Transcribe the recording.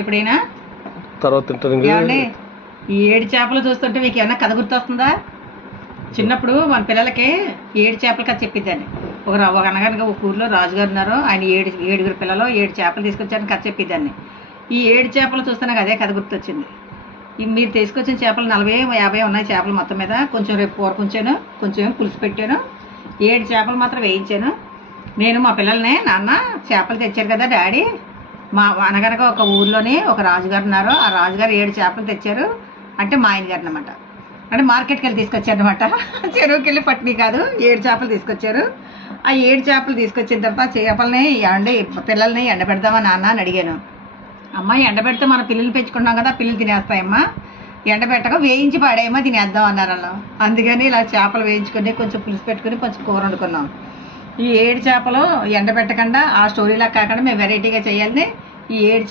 ఎప్పుడైనా తర్వాత ఏమండి ఈ ఏడు చేపలు చూస్తుంటే మీకు ఏమన్నా కథ గుర్తొస్తుందా? చిన్నప్పుడు మన పిల్లలకి ఏడు చేపల కథ చెప్పిద్దాన్ని. ఒక అనగనగా ఒక ఊర్లో రాజుగారు ఉన్నారు. ఆయన ఏడుగురు పిల్లలు 7 చేపలు తీసుకొచ్చారని కథ చెప్పిద్దాన్ని. ఈ 7 చేపలు చూస్తే నాకు అదే కథ గుర్తొచ్చింది. మీరు తీసుకొచ్చిన చేపలు 40-50 ఉన్నాయి చేపలు మొత్తం మీద. కొంచెం రేపు కూర కొంచాను, కొంచెం పులుసు పెట్టాను, 7 చేపలు మాత్రం వేయించాను. నేను మా పిల్లల్ని, నాన్న చేపలు తెచ్చారు కదా డాడీ, మా అనగనగా ఒక ఊర్లోనే ఒక రాజుగారు ఉన్నారు. ఆ రాజుగారు 7 చేపలు తెచ్చారు అంటే మా ఆయన గారు అనమాట. అంటే మార్కెట్కి వెళ్ళి తీసుకొచ్చారు అనమాట. చెరువుకి వెళ్ళి పట్టిని కాదు, 7 చేపలు తీసుకొచ్చారు. ఆ 7 చేపలు తీసుకొచ్చిన తర్వాత చేపలని పిల్లల్ని ఎండబెడదామా నాన్న అని అడిగాను. అమ్మ ఎండబెడితే మన పిల్లల్ని పెంచుకున్నాం కదా, పిల్లలు తినేస్తాయమ్మా, ఎండబెట్టక వేయించి పాడేయమ్మా తినేద్దాం అన్నారు వాళ్ళు. అందుకని ఇలా చేపలు వేయించుకొని కొంచెం పులుసు పెట్టుకుని కొంచెం కూర వండుకున్నాం. ఈ 7 చేపలు ఎండబెట్టకుండా ఆ స్టోరీలా కాకుండా మేము వెరైటీగా చేయాలని ఈ 7